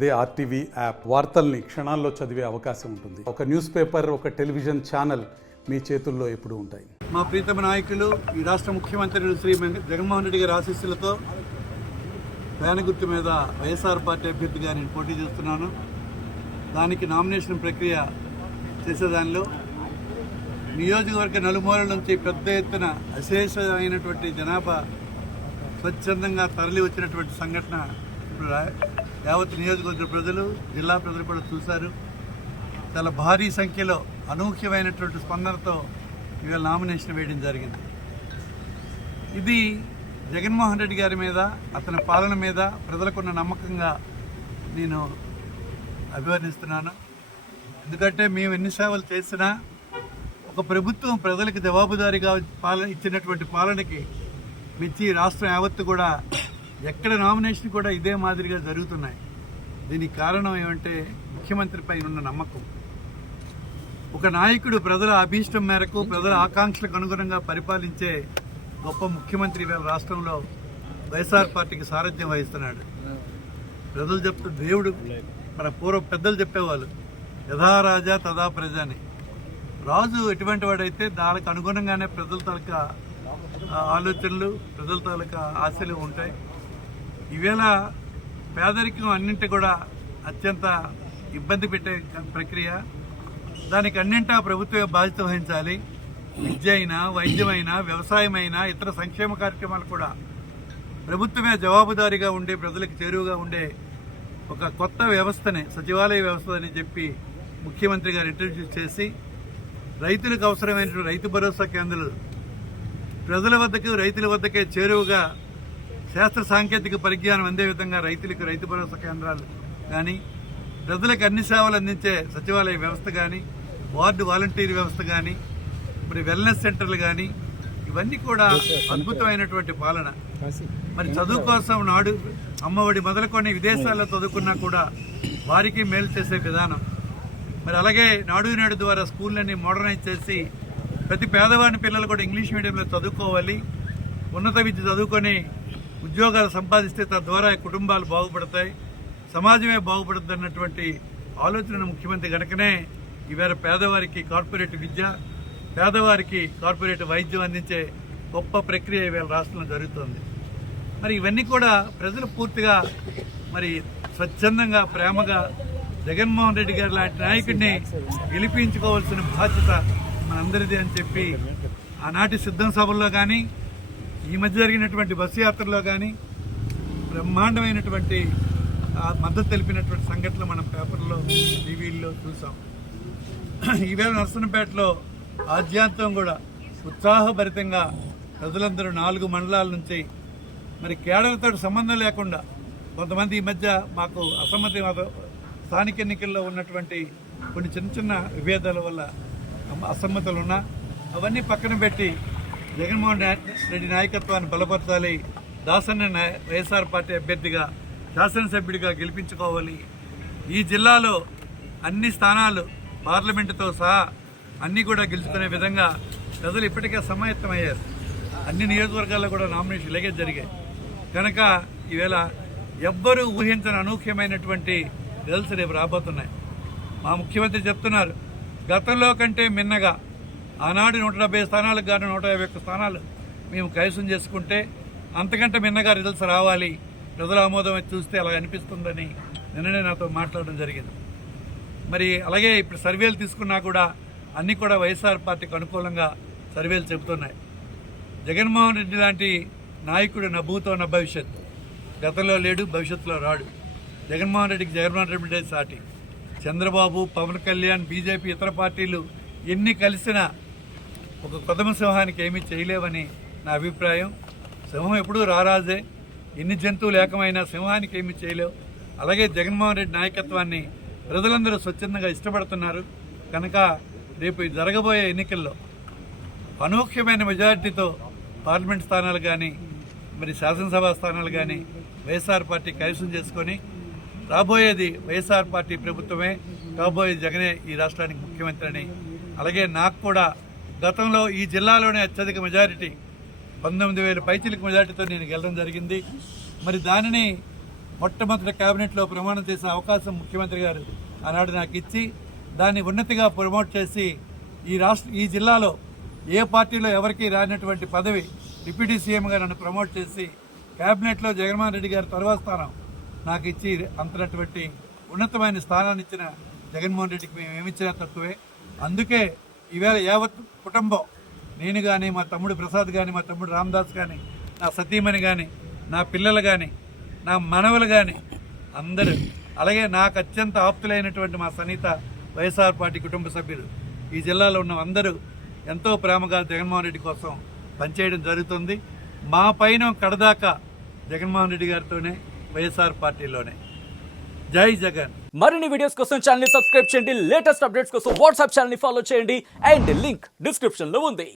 అదే RTV app వార్తల్ని క్షణాల్లో చదివే అవకాశం ఉంటుంది. ఒక న్యూస్ పేపర్, ఒక టెలివిజన్ ఛానల్ మీ చేతుల్లో ఎప్పుడూ ఉంటాయి. మా ప్రీతమ నాయకులు ఈ రాష్ట్ర ముఖ్యమంత్రి శ్రీ జగన్మోహన్ రెడ్డి గారి ఆశీస్సులతో ఫ్యాన్ గుర్తు మీద వైఎస్ఆర్ పార్టీ అభ్యర్థిగా నేను పోటీ చేస్తున్నాను. దానికి నామినేషన్ ప్రక్రియ చేసేదానిలో నియోజకవర్గ నలుమూలల నుంచి పెద్ద ఎత్తున అశేషమైనటువంటి జనాభా స్వచ్ఛందంగా తరలి వచ్చినటువంటి సంఘటన ఇప్పుడు యావత్ నియోజకవర్గ ప్రజలు, జిల్లా ప్రజలు కూడా చూశారు. చాలా భారీ సంఖ్యలో అనూహ్యమైనటువంటి స్పందనతో ఇవాళ నామినేషన్ వేయడం జరిగింది. ఇది జగన్మోహన్ రెడ్డి గారి మీద, అతని పాలన మీద ప్రజలకున్న నమ్మకంగా నేను అభివర్ణిస్తున్నాను. ఎందుకంటే మేము ఎన్ని సేవలు చేసినా ఒక ప్రభుత్వం ప్రజలకు జవాబుదారీగా ఇచ్చినటువంటి పాలనకి మెచ్చి రాష్ట్రం యావత్తు కూడా ఎక్కడ నామినేషన్ కూడా ఇదే మాదిరిగా జరుగుతున్నాయి. దీనికి కారణం ఏమంటే ముఖ్యమంత్రిపై ఉన్న నమ్మకం. ఒక నాయకుడు ప్రజల అభీష్టం మేరకు, ప్రజల ఆకాంక్షలకు అనుగుణంగా పరిపాలించే గొప్ప ముఖ్యమంత్రి వేళ రాష్ట్రంలో వైఎస్ఆర్ పార్టీకి సారథ్యం వహిస్తున్నాడు. ప్రజలు చెప్తే దేవుడు, మన పూర్వ పెద్దలు చెప్పేవాళ్ళు యథా రాజా తదా ప్రజ అని. రాజు ఎటువంటి వాడైతే దానికి అనుగుణంగానే ప్రజల తాలూకా ఆలోచనలు, ప్రజల తాలూకా ఆశలు ఉంటాయి. ఈవేళ పేదరికం అన్నింటి కూడా అత్యంత ఇబ్బంది పెట్టే ప్రక్రియ. దానికి అన్నింటా ప్రభుత్వమే బాధ్యత వహించాలి. విద్య అయినా, వైద్యమైనా, వ్యవసాయమైనా, ఇతర సంక్షేమ కార్యక్రమాలు కూడా ప్రభుత్వమే జవాబుదారీగా ఉండే, ప్రజలకు చేరువుగా ఉండే ఒక కొత్త వ్యవస్థనే సచివాలయ వ్యవస్థ అని చెప్పి ముఖ్యమంత్రి గారు ఇంట్రడ్యూస్ చేసి రైతులకు అవసరమైనటువంటి రైతు భరోసా కేంద్రాలు ప్రజల వద్దకు, రైతుల వద్దకే చేరువుగా శాస్త్ర సాంకేతిక పరిజ్ఞానం అందే విధంగా రైతులకు రైతు భరోసా కేంద్రాలు కానీ, ప్రజలకు అన్ని సేవలు అందించే సచివాలయ వ్యవస్థ కానీ, వార్డు వాలంటీర్ వ్యవస్థ కానీ, మరి వెల్నెస్ సెంటర్లు కానీ, ఇవన్నీ కూడా అద్భుతమైనటువంటి పాలన. మరి చదువు కోసం నాడు అమ్మఒడి మొదలుకొని విదేశాల్లో చదువుకున్నా కూడా వారికి మేలు చేసే విధానం. మరి అలాగే నాడు నేడు ద్వారా స్కూళ్ళని మోడర్నైజ్ చేసి ప్రతి పేదవాడిని పిల్లలు కూడా ఇంగ్లీష్ మీడియంలో చదువుకోవాలి, ఉన్నత విద్య చదువుకొని ఉద్యోగాలు సంపాదిస్తే తద్వారా కుటుంబాలు బాగుపడతాయి, సమాజమే బాగుపడుతుంది అన్నటువంటి ఆలోచన ముఖ్యమంత్రి గనుకనే ఈవేళ పేదవారికి కార్పొరేట్ విద్య, పేదవారికి కార్పొరేట్ వైద్యం అందించే గొప్ప ప్రక్రియ ఈవేళ రాష్ట్రంలో జరుగుతుంది. మరి ఇవన్నీ కూడా ప్రజలు పూర్తిగా మరి స్వచ్ఛందంగా, ప్రేమగా జగన్మోహన్ రెడ్డి గారి లాంటి నాయకుడిని గెలిపించుకోవాల్సిన బాధ్యత మనందరిది అని చెప్పి ఆనాటి సిద్ధం సభల్లో కానీ, ఈ మధ్య జరిగినటువంటి బస్సు యాత్రలో కానీ బ్రహ్మాండమైనటువంటి మద్దతు తెలిపినటువంటి సంఘటనలు మనం పేపర్లో, టీవీల్లో చూసాం. ఈవేళ నర్సన్నపేటలో ఆద్యాంతం కూడా ఉత్సాహభరితంగా ప్రజలందరూ 4 మండలాల నుంచి మరి కేడర్తో సంబంధం లేకుండా కొంతమంది ఈ మధ్య మాకు అసమ్మతి, స్థానిక ఎన్నికల్లో ఉన్నటువంటి కొన్ని చిన్న విభేదాల వల్ల అసమ్మతులు ఉన్నా అవన్నీ పక్కన పెట్టి జగన్మోహన్ రెడ్డి నాయకత్వాన్ని బలపరచాలి, దాసన్న వైఎస్ఆర్ పార్టీ అభ్యర్థిగా, శాసనసభ్యుడిగా గెలిపించుకోవాలి. ఈ జిల్లాలో అన్ని స్థానాలు పార్లమెంటుతో సహా అన్నీ కూడా గెలుచుకునే విధంగా ప్రజలు ఇప్పటికే సమాయత్తమయ్యారు. అన్ని నియోజకవర్గాల్లో కూడా నామినేషన్ ఇలాగే జరిగాయి కనుక ఈవేళ ఎవ్వరూ ఊహించని అనూహ్యమైనటువంటి రిజల్ట్స్ రేపు రాబోతున్నాయి. మా ముఖ్యమంత్రి చెప్తున్నారు, గతంలో కంటే మిన్నగా ఆనాడు 170 స్థానాలకు గాను 151 స్థానాలు మేము కైవసం చేసుకుంటే అంతకంటే మిన్నగా రిజల్ట్స్ రావాలి, ప్రజల ఆమోదం చూస్తే అలా అనిపిస్తుందని నిన్ననే నాతో మాట్లాడడం జరిగింది. మరి అలాగే ఇప్పుడు సర్వేలు తీసుకున్నా కూడా అన్నీ కూడా వైఎస్ఆర్ పార్టీకి అనుకూలంగా సర్వేలు చెబుతున్నాయి. జగన్మోహన్ రెడ్డి లాంటి నాయకుడు నా భూతో నా భవిష్యత్, గతంలో లేడు, భవిష్యత్తులో రాడు. జగన్మోహన్ రెడ్డి సాటి చంద్రబాబు, పవన్ కళ్యాణ్, బీజేపీ, ఇతర పార్టీలు ఎన్ని కలిసినా ఒక కొదమ సింహానికి ఏమీ చేయలేవని నా అభిప్రాయం. సింహం ఎప్పుడూ రారాజే, ఎన్ని జంతువులు ఏకమైనా సింహానికి ఏమీ చేయలేవు. అలాగే జగన్మోహన్ రెడ్డి నాయకత్వాన్ని ప్రజలందరూ స్వచ్ఛందంగా ఇష్టపడుతున్నారు కనుక రేపు జరగబోయే ఎన్నికల్లో అనూహ్యమైన మెజారిటీతో పార్లమెంట్ స్థానాలు కానీ, మరి శాసనసభ స్థానాలు కానీ వైఎస్ఆర్ పార్టీ కైవసం చేసుకొని రాబోయేది వైఎస్ఆర్ పార్టీ ప్రభుత్వమే, కాబోయే జగనే ఈ రాష్ట్రానికి ముఖ్యమంత్రి అని, అలాగే నాకు కూడా గతంలో ఈ జిల్లాలోనే అత్యధిక మెజారిటీ 19,000 పైచిలకు మెజారిటీతో నేను గెలవడం జరిగింది. మరి దానిని మొట్టమొదటి కేబినెట్లో ప్రమాణం చేసే అవకాశం ముఖ్యమంత్రి గారు ఆనాడు నాకు ఇచ్చి దాన్ని ఉన్నతిగా ప్రమోట్ చేసి ఈ జిల్లాలో ఏ పార్టీలో ఎవరికి రానటువంటి పదవి డిప్యూటీ సీఎంగా నన్ను ప్రమోట్ చేసి కేబినెట్లో జగన్మోహన్ రెడ్డి గారి తర్వాత స్థానం నాకు ఇచ్చి అంతటువంటి ఉన్నతమైన స్థానాన్ని ఇచ్చిన జగన్మోహన్ రెడ్డికి మేము ఏమిచ్చినా తక్కువే. అందుకే ఈవేళ యావత్ కుటుంబం, నేను కానీ, మా తమ్ముడు ప్రసాద్ కానీ, మా తమ్ముడు రామదాస్ కానీ, నా సతీమణి కానీ, నా పిల్లలు కానీ, నా మనవలు కానీ అందరూ, అలాగే నాకు అత్యంత ఆప్తులైనటువంటి మా సన్నిహిత వైఎస్ఆర్ పార్టీ కుటుంబ సభ్యులు, ఈ జిల్లాలో ఉన్న అందరూ ఎంతో ప్రేమగా జగన్మోహన్ రెడ్డి కోసం పనిచేయడం జరుగుతుంది. మా పైన కడదాకా జగన్మోహన్ రెడ్డి గారితోనే, వైఎస్ఆర్ పార్టీలోనే. జై జగన్. మరిన్ని వీడియోస్ కోసం ఛానల్ ని సబ్స్క్రైబ్ చేయండి, లేటెస్ట్ అప్డేట్స్ కోసం వాట్సాప్ ఛానల్ ని ఫాలో చేయండి అండ్ లింక్ డిస్క్రిప్షన్ లో ఉంది.